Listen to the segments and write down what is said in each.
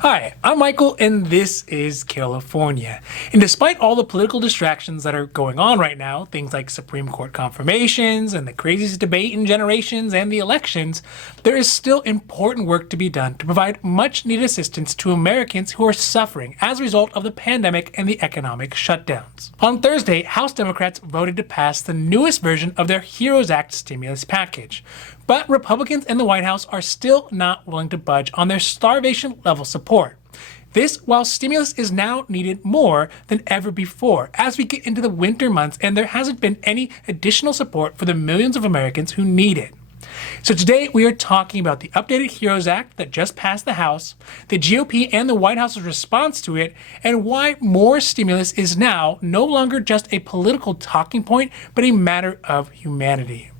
Hi, I'm Michael, and this is California. And despite all the political distractions that are going on right now, things like Supreme Court confirmations and the craziest debate in generations and the elections, there is still important work to be done to provide much-needed assistance to Americans who are suffering as a result of the pandemic and the economic shutdowns. On Thursday, House Democrats voted to pass the newest version of their HEROES Act stimulus package. But Republicans in the White House are still not willing to budge on their starvation-level support. This while stimulus is now needed more than ever before as we get into the winter months and there hasn't been any additional support for the millions of Americans who need it. So today we are talking about the updated HEROES Act that just passed the House, the GOP and the White House's response to it, and why more stimulus is now no longer just a political talking point, but a matter of humanity.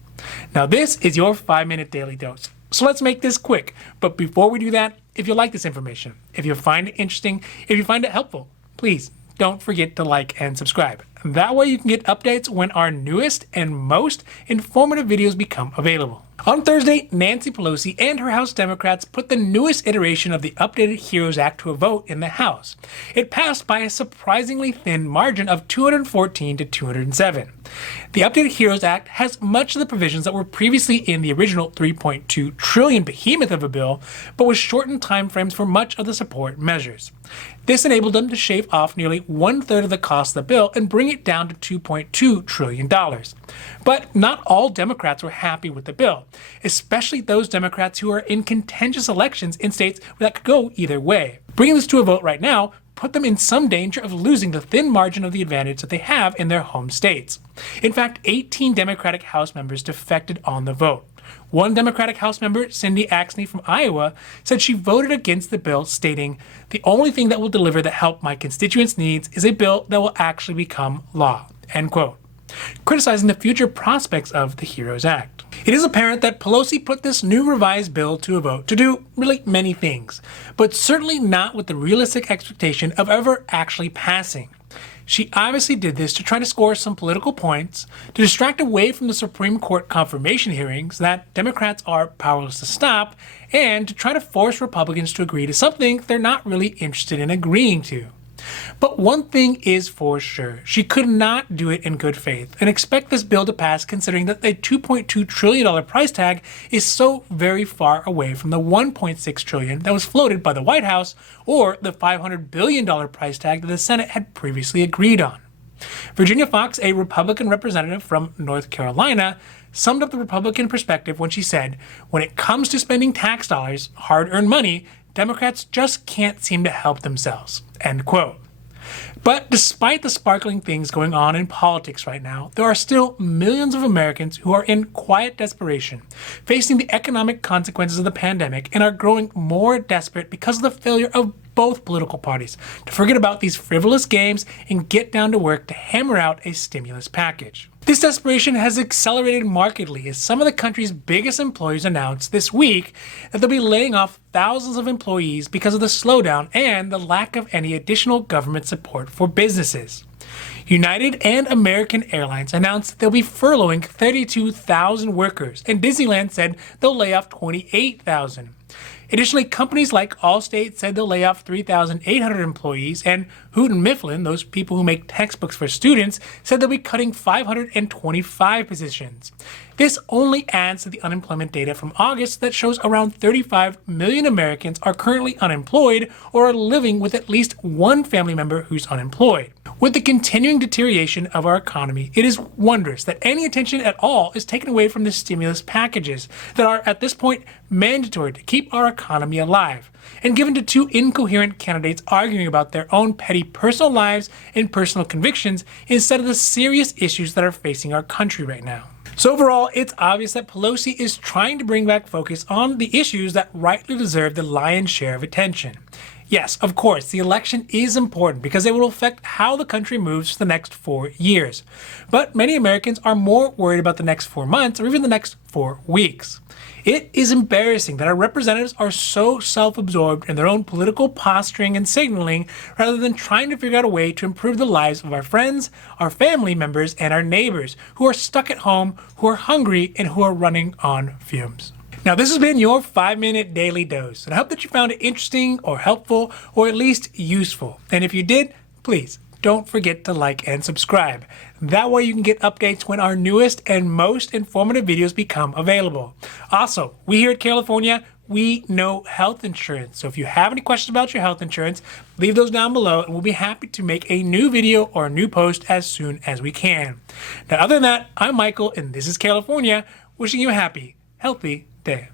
Now this is your 5-minute daily dose. So let's make this quick. But before we do that, if you like this information, if you find it interesting, if you find it helpful, please don't forget to like and subscribe. That way you can get updates when our newest and most informative videos become available. On Thursday, Nancy Pelosi and her House Democrats put the newest iteration of the updated HEROES Act to a vote in the House. It passed by a surprisingly thin margin of 214 to 207. The updated HEROES Act has much of the provisions that were previously in the original $3.2 trillion behemoth of a bill, but with shortened timeframes for much of the support measures. This enabled them to shave off nearly 1/3 of the cost of the bill and bring it down to $2.2 trillion. But not all Democrats were happy with the bill, especially those Democrats who are in contentious elections in states that could go either way. Bringing this to a vote right now put them in some danger of losing the thin margin of the advantage that they have in their home states. In fact, 18 Democratic House members defected on the vote. One Democratic House member, Cindy Axne from Iowa, said she voted against the bill, stating, "The only thing that will deliver the help my constituents needs is a bill that will actually become law," end quote, criticizing the future prospects of the HEROES Act. It is apparent that Pelosi put this new revised bill to a vote to do really many things, but certainly not with the realistic expectation of ever actually passing. She obviously did this to try to score some political points, to distract away from the Supreme Court confirmation hearings that Democrats are powerless to stop, and to try to force Republicans to agree to something they're not really interested in agreeing to. But one thing is for sure, she could not do it in good faith and expect this bill to pass considering that the $2.2 trillion price tag is so very far away from the $1.6 trillion that was floated by the White House or the $500 billion price tag that the Senate had previously agreed on. Virginia Fox, a Republican representative from North Carolina, summed up the Republican perspective when she said, "When it comes to spending tax dollars, hard-earned money, Democrats just can't seem to help themselves," end quote. But despite the sparkling things going on in politics right now, there are still millions of Americans who are in quiet desperation, facing the economic consequences of the pandemic and are growing more desperate because of the failure of both political parties to forget about these frivolous games and get down to work to hammer out a stimulus package. This desperation has accelerated markedly as some of the country's biggest employers announced this week that they'll be laying off thousands of employees because of the slowdown and the lack of any additional government support for businesses. United and American Airlines announced they'll be furloughing 32,000 workers, and Disneyland said they'll lay off 28,000. Additionally, companies like Allstate said they'll lay off 3,800 employees, and Houghton Mifflin, those people who make textbooks for students, said they'll be cutting 525 positions. This only adds to the unemployment data from August that shows around 35 million Americans are currently unemployed or are living with at least one family member who's unemployed. With the continuing deterioration of our economy, it is wondrous that any attention at all is taken away from the stimulus packages that are at this point mandatory to keep our economy alive, and given to two incoherent candidates arguing about their own petty personal lives and personal convictions instead of the serious issues that are facing our country right now. So overall, it's obvious that Pelosi is trying to bring back focus on the issues that rightly deserve the lion's share of attention. Yes, of course, the election is important because it will affect how the country moves for the next 4 years. But many Americans are more worried about the next 4 months or even the next 4 weeks. It is embarrassing that our representatives are so self-absorbed in their own political posturing and signaling rather than trying to figure out a way to improve the lives of our friends, our family members, and our neighbors who are stuck at home, who are hungry, and who are running on fumes. Now, this has been your 5-minute daily dose, and I hope that you found it interesting or helpful or at least useful. And if you did, please don't forget to like and subscribe. That way you can get updates when our newest and most informative videos become available. Also, we here at Carelifornia, we know health insurance. So if you have any questions about your health insurance, leave those down below and we'll be happy to make a new video or a new post as soon as we can. Now, other than that, I'm Michael and this is Carelifornia, wishing you a happy, healthy day.